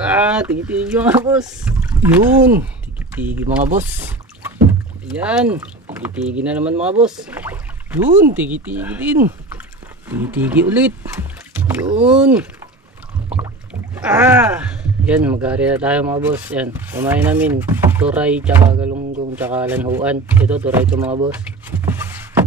Tigi-tigi mga boss. Yun, tigi-tigi mga boss. Ayan, tigi-tigi na naman mga boss. Yun, tigi-tigi din. Tigi-tigi ulit. Yun. Yan, mag-aari na tayo mga boss. Yan, kumain namin turay, tsaka galunggong, tsaka lanhuan. Ito, turay ito mga boss.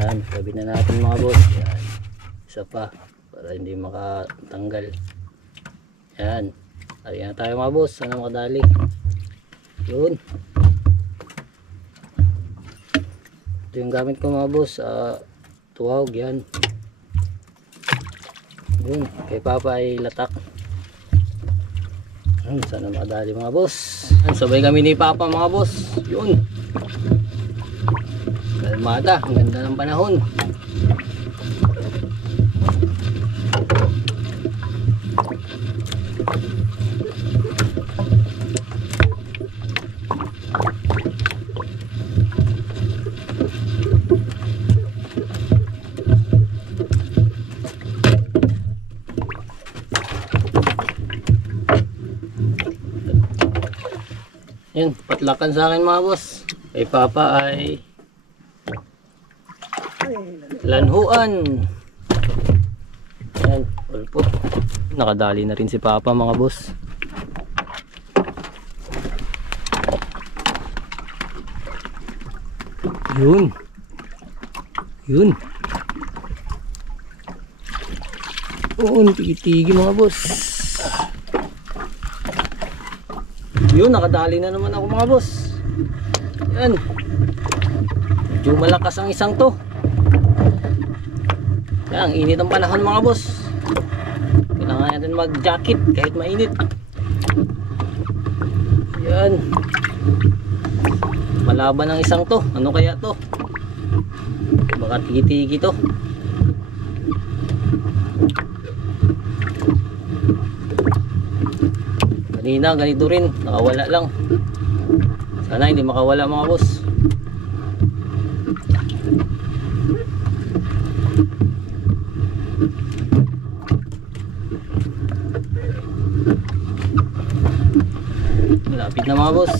Yan, sabi na natin mga boss. Yan, isa pa para hindi makatanggal. Yan, ari na tayo mga boss. Sana makadali. Yun, ito yung gamit ko mga boss. Tuwag yan. Yun, kay Papa ay latak. Sana makadali mga boss. Sabay kami ni Papa mga boss. Yun, kalmada, ang ganda ng panahon. Yan, patlakan sa akin mga boss. Kay Papa ay lanhuan. Yan, pulpot. Nakadali na rin si Papa mga boss. Yun. Yun. Tigi-tigi mga boss. Yun, nakadali na naman ako mga boss. Yan, medyo malakas ang isang to. Yan, ang init ang panahon mga boss. Kailangan natin mag jacket kahit mainit. Yan, malaban ang isang to. Ano kaya to? Baka tigi-tigi to. Kanina ganito rin, nakawala lang. Sana hindi makawala mga boss. Malapit na mga boss.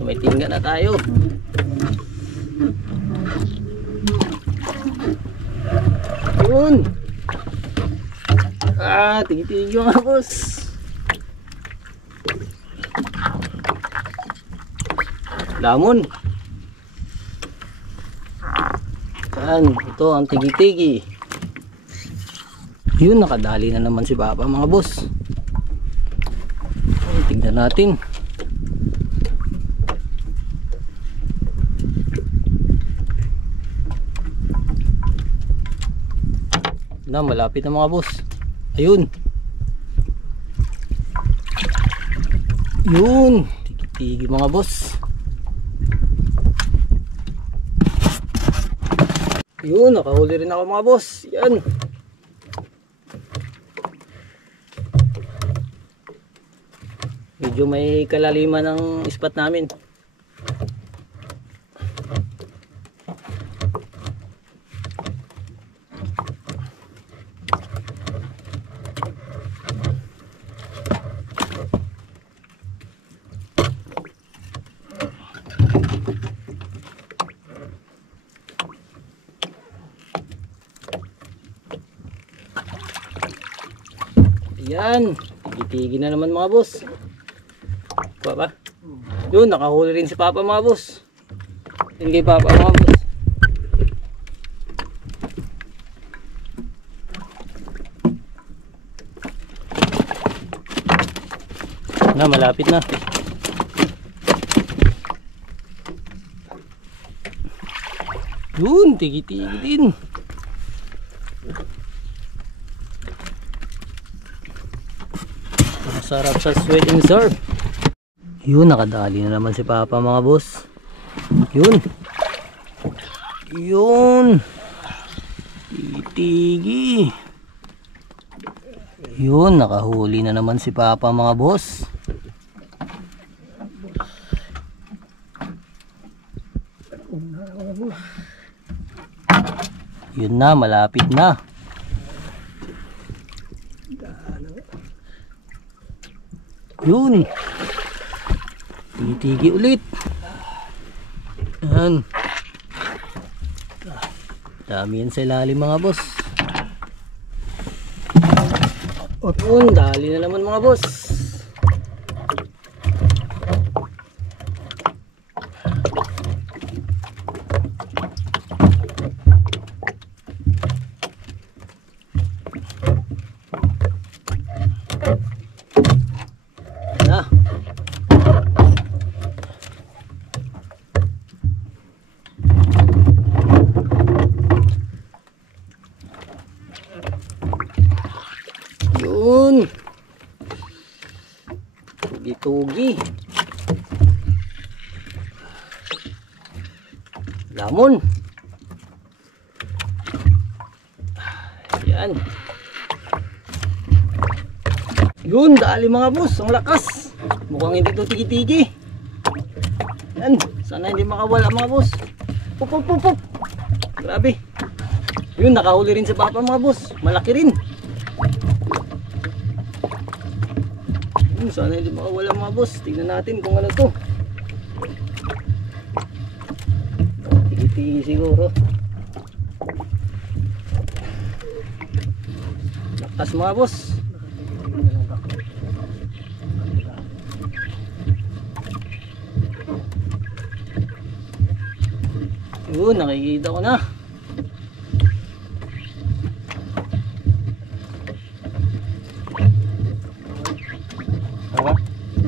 May tingga na tayo. Yun. Tigi-tigi mga boss. Lamon. Yan, ito ang tigi-tigi. Yun, nakadali na naman si Papa mga boss. Tingnan natin. Na, malapit na mga boss. Ayun. Yun, tigi-tigi mga boss. Yun, nakahuli rin ako mga boss. Yan. Medyo may kalaliman ng spot namin. Yan, tigi-tigi na naman mga boss. Papa. Yun, nakahuli rin si Papa mga boss. Yun kay Papa mga boss. Na, malapit na. Yun, tigi-tigi din. Sarap sa sweet and serve. Yun, nakadali na naman si Papa mga boss. Yun. Yun. Tigi. Yun, nakahuli na naman si Papa mga boss. Yun na, malapit na. Yun. Tigi-tigi ulit. Yan. Dami yan sa ilalim mga boss. Yun, dali na naman mga boss. Na. Yun. Tugi-tugi. Lamon. Yan. Yun, dali mga boss, ang lakas. Mukhang hindi ito tigi-tigi. Yan, sana hindi makawala mga boss. Pup, pup, pup, pup. Grabe. Yun, nakahuli rin si Papa mga boss. Malaki rin. Yun, sana hindi makawala mga boss. Tingnan natin kung ano to. Tigi-tigi siguro. Lakas mga boss. Yun, nakikita ko na.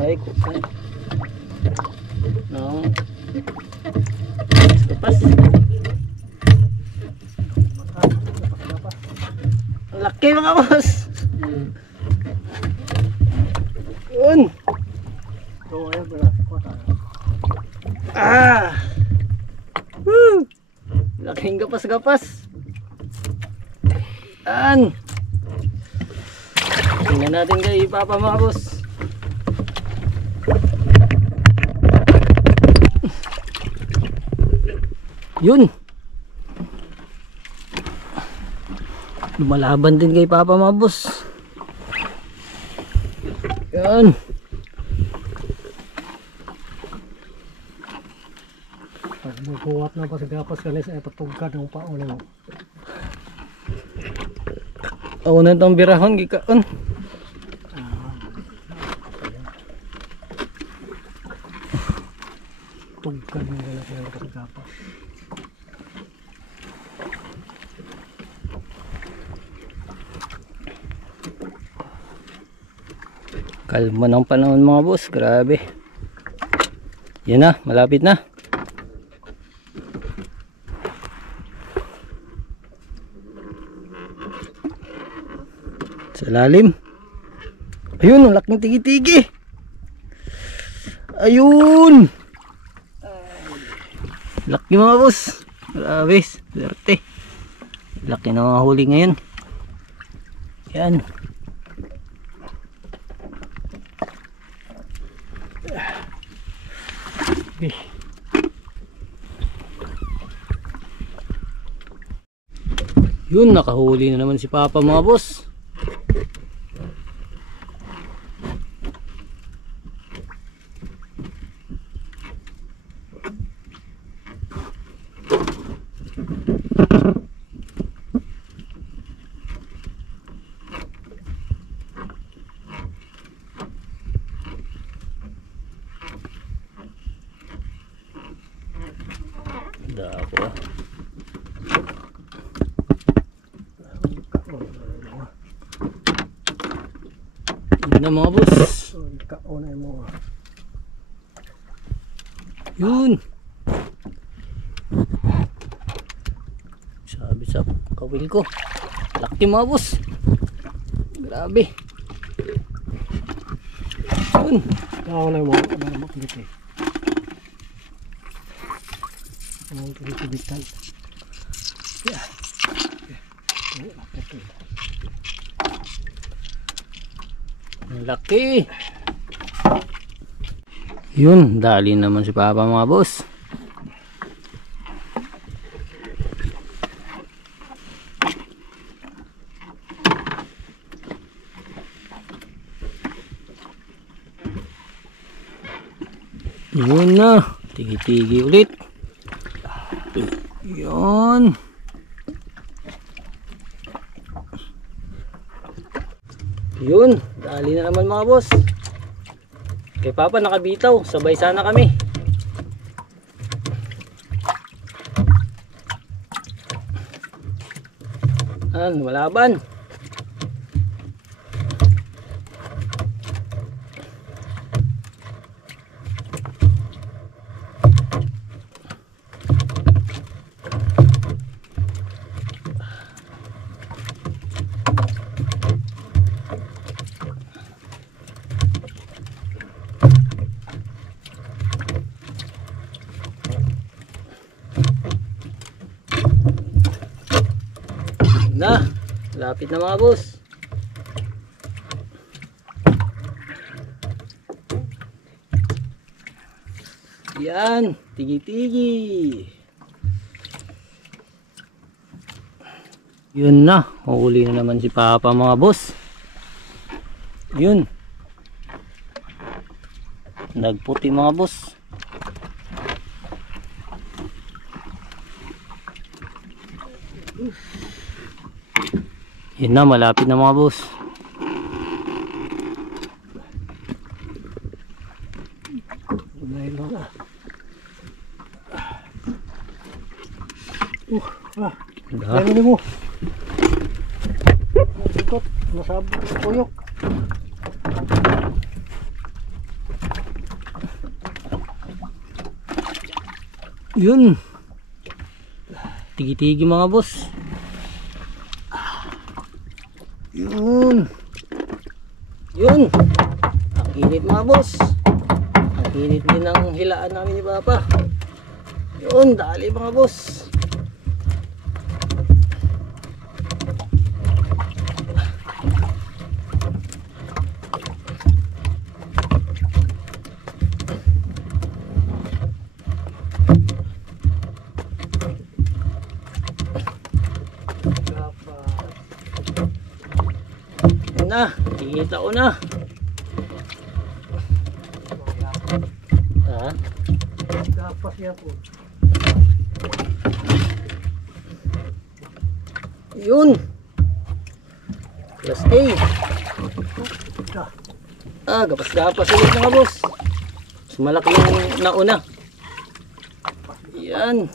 Ay, kupan. No. Kapas. Ang laki mga boss. Yun. Ah. Woo! Laking gapas-gapas. Yan. Tingnan natin kay Papa mga boss. Yun. Lumalaban din kay Papa mga boss. Yan. Buhat na pasagapas kanis ay patugkad ng paon mo. Aunan tong birahon gikaon. Tugkad ng pasagapas. Kalma ng panahon mga boss, grabe. Yan na, malapit na. Sa lalim. Ayun, ang laking tigi-tigi. Ayun. Laki mga boss. Grabe, swerte. Laki na mga huli ngayon. Yan. Yun, nakahuli na naman si Papa mga boss. Dako ah. Yun na mga boss. Kaunay mo. Yun. Sabi sa kawil ko. Laki mga boss. Grabe. Yun. Kaunay mo. Ano makikita eh. Ang kinikibitan. Yeah. Ang laki. Yun, dali naman si Papa mga boss. Yun na. Tigi-tigi ulit. Yun. Yun. Dali na naman mga boss. Kay Papa nakabitaw. Sabay sana kami. Malaban. Na, lapit na mga boss. Yan, tigi-tigi. Yun na, mahuli na naman si Papa mga boss. Yun. Nagputi mga boss. Yun na, malapit na mga boss. Ano mo? Ikot, nasabot ng tuyok. Yun. Tigi-tigi mga boss. Yun. Yun. Ang init mga boss. Ang init din ng hilaan namin ni Papa. Yun, dali mga boss. Na, kita ko na. Ha? Gapas niya po. Yun. Class A. Gapas-gapas ulit mga boss. Mas malaki yung nauna. Yan.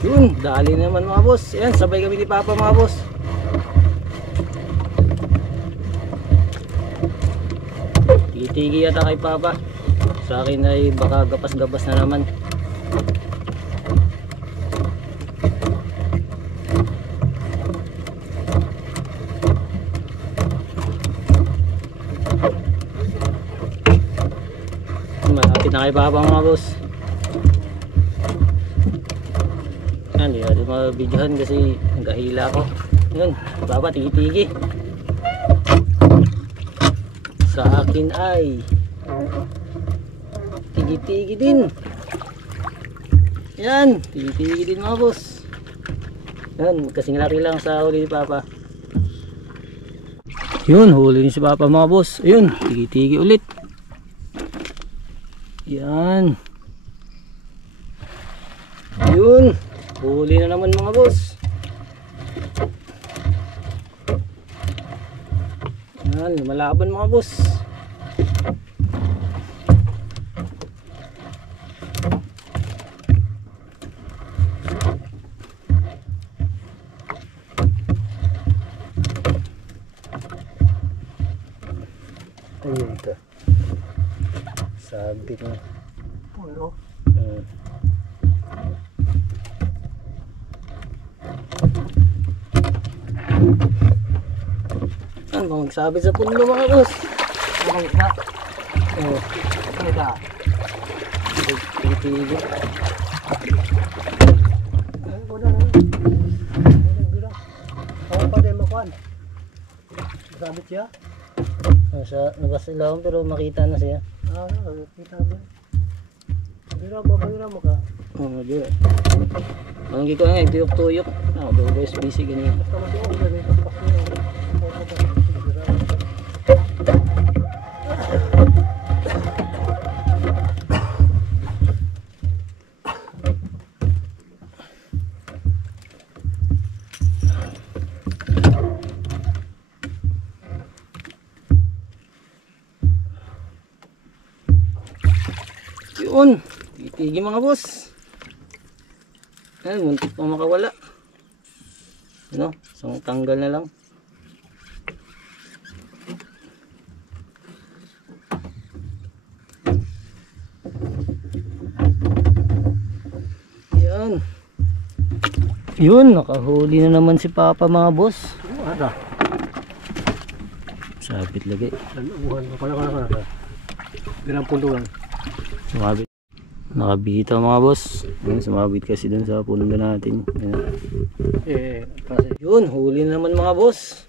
Yun, dali naman mga boss. Yan, sabay kami ni Papa mga boss. Tigi yata kay Papa. Sa akin ay baka gapas-gapas na naman. Malapit na kay Papa mga boss. Yan, di natin mabidyohan kasi nagahila ko. Yun, Papa tigi-tigi. Sa akin ay tigi-tigi din. Yan, tigi-tigi din mga boss. Yan, kasing laki lang sa huli ni Papa. Yun, huli ni si Papa mga boss. Yun, tigi-tigi ulit. Yan. Yun, huli na naman mga boss. Yan, malaban mga boss. Ayun ka. Sabit na. Puno. Ano bang magsabit sa puno mga boss? Ano ka? Oo. Ano ka? Tigi-tigi. Ano na? Ako pa din makuhan. Sabit siya? Nasa nabasilawan pero makita na siya. Kita ba? Babay mo ka. Oo, di. Mangi ko nga, tuyok-tuyok. Dobles busy ganyan. Basta masuong ganito. Yun. Titigi mga boss. Ay, muntik pang makawala. Ano? Isang tanggal na lang. Yan. Yun, nakahuli na naman si Papa mga boss. Ada. Sabit lagi. Uhan pa pala. Ganang punduan. Sumabit. Nakabita mga boss. Yun, sumabit kasi dun sa pundo natin. Yan. Kasi Yun, huli na naman mga boss.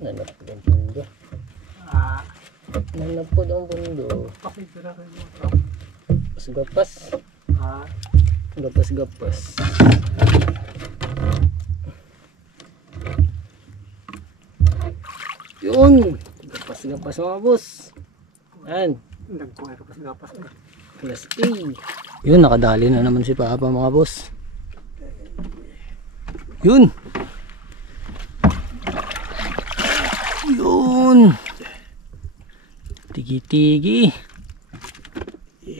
Nanapod ang pundo. Nanapod ang pundo. kasi sila kayo. Gapas. Gapas. Yun. Gapas mga boss. Yan. Nagkuha ka pa sa gapas. Plus A. Yun, nakadali na naman si Papa mga boss. Yun. Yun. Tigi-tigi.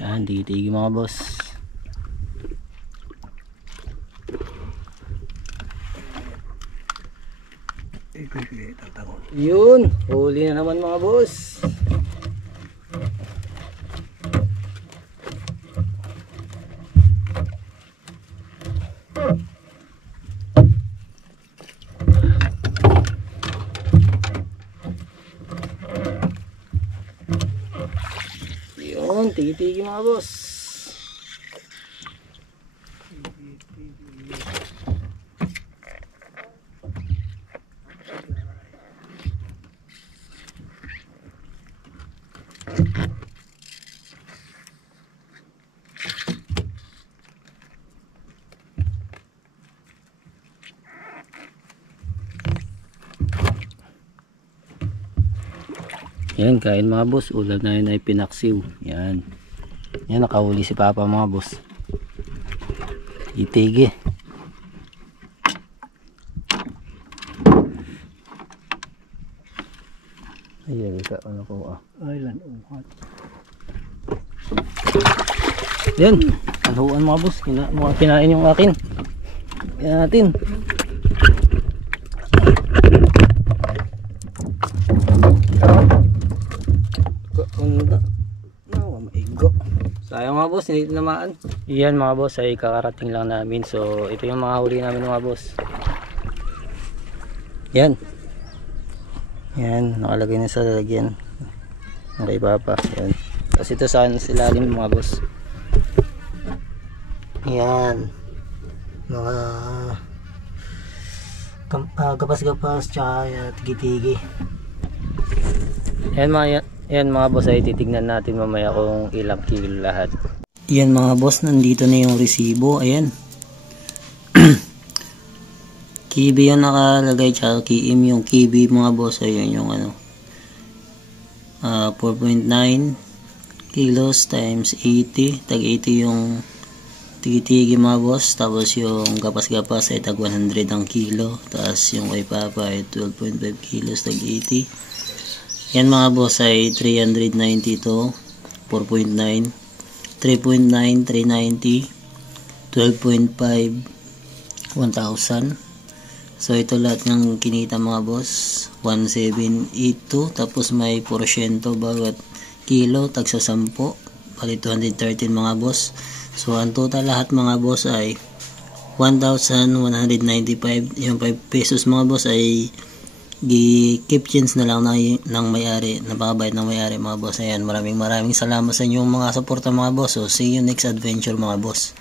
Yan, tigi-tigi mga boss. Yun, huli na naman mga boss. Yun, tigi-tigi mga boss. Yan, kain mga boss. Ulam na yun ay pinaksiw. Yan. Yan, nakahuli si Papa mga boss. Itigi. Ayan, ano ko Island uhan. Yan, anuan mga boss. Kinain yung akin. Yan natin. Sayang mga boss, hindi namaan. Yan mga boss, ay kakarating lang namin. So ito yung mga huli namin mga boss. Yan. Yan, nakalagay na sa lalagyan. Ang kay Papa. Yan. Kasi ito sa silalim mga boss. Yan. Mga gapas-gapas tsaka tigi-tigi. Yan mga boss, ay titignan natin mamaya kung ilang kilo lahat. Yan mga boss, nandito na yung resibo. Ayan. Kibi yung nakalagay tsaka kiim yung kibi mga boss. Ayan yung ano 4.9 kilos times 80. Tag 80 yung tigi-tigi mga boss. Tapos yung gapas-gapas ay tag 100 ang kilo. Tapos yung kay Papa ay 12.5 kilos tag 80. Yan mga boss ay 392, 4.9, 3.9, 390, 12.5, 1,000. So ito lahat ng kinita mga boss, 1782. Tapos may porsyento bawat kilo, tagsa 10, bali 213 mga boss. So ang total lahat mga boss ay 1,195. Yung 5 pesos mga boss ay gi-keep change na lang ng may-ari, napakabayad ng may-ari mga boss. Ayan, maraming salamat sa inyong mga suporta mga boss. So see you next adventure mga boss.